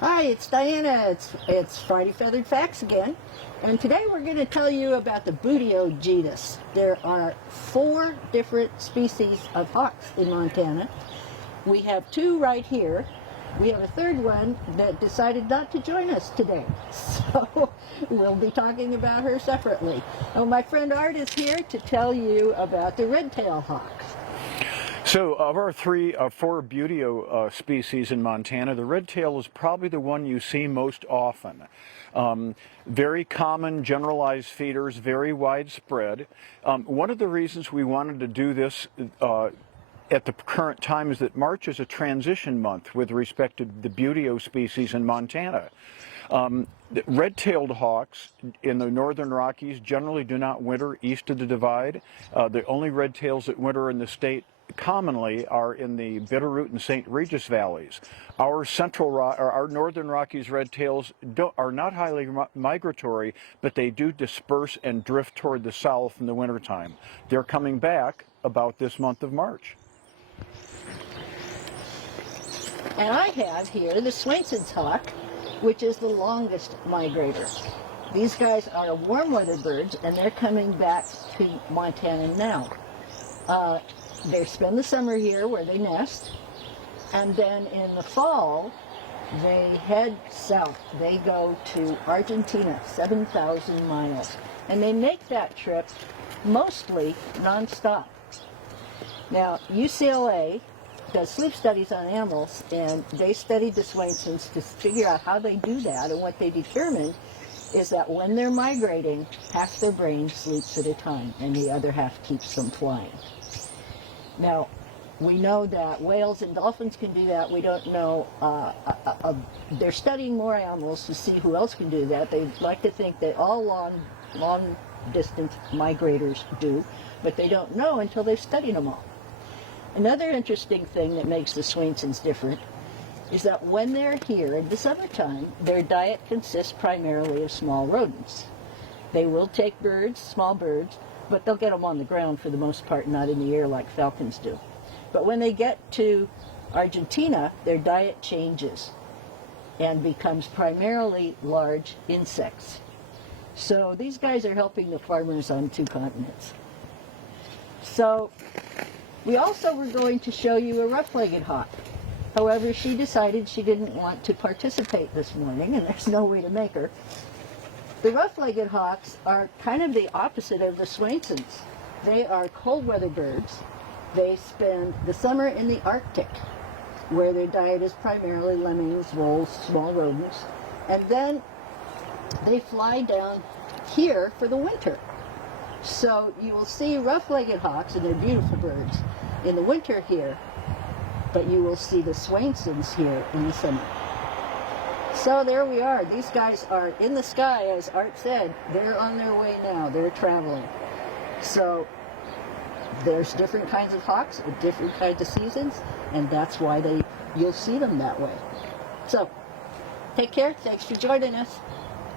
Hi, it's Diana. It's Friday Feathered Facts again, and today we're going to tell you about the Buteo genus. There are 4 different species of hawks in Montana. We have 2 right here. We have a 3rd one that decided not to join us today, so we'll be talking about her separately. Oh, my friend Art is here to tell you about the red-tailed hawks. So of our 4 Buteo species in Montana, the red tail is probably the one you see most often. Very common generalized feeders, very widespread. One of the reasons we wanted to do this at the current time is that March is a transition month with respect to the Buteo species in Montana. The red-tailed hawks in the northern Rockies generally do not winter east of the Divide. The only red tails that winter in the state commonly are in the Bitterroot and St. Regis valleys. Our northern Rockies red tails are not highly migratory, but they do disperse and drift toward the south in the wintertime. They're coming back about this month of March. And I have here the Swainson's hawk, which is the longest migrator. These guys are warm weather birds, and they're coming back to Montana now. They spend the summer here where they nest, and then in the fall they head south. They go to Argentina, 7,000 miles, and they make that trip mostly nonstop. Now, UCLA does sleep studies on animals, and they studied the Swainsons to figure out how they do that, and what they determined is that when they're migrating, half their brain sleeps at a time, and the other half keeps them flying. Now, we know that whales and dolphins can do that. We don't know, they're studying more animals to see who else can do that. They like to think that all long distance migrators do, but they don't know until they've studied them all. Another interesting thing that makes the Swainsons different is that when they're here in the summertime, their diet consists primarily of small rodents. They will take birds, small birds, but they'll get them on the ground for the most part, not in the air like falcons do. But when they get to Argentina, their diet changes and becomes primarily large insects. So these guys are helping the farmers on 2 continents. So we also were going to show you a rough-legged hawk. However, she decided she didn't want to participate this morning, and there's no way to make her. The rough-legged hawks are kind of the opposite of the Swainsons. They are cold-weather birds. They spend the summer in the Arctic, where their diet is primarily lemmings, voles, small rodents, and then they fly down here for the winter. So you will see rough-legged hawks, and they're beautiful birds, in the winter here, but you will see the Swainsons here in the summer. So there we are. These guys are in the sky, as Art said. They're on their way now. They're traveling. So there's different kinds of hawks at different kinds of seasons, and that's why you'll see them that way. So take care. Thanks for joining us.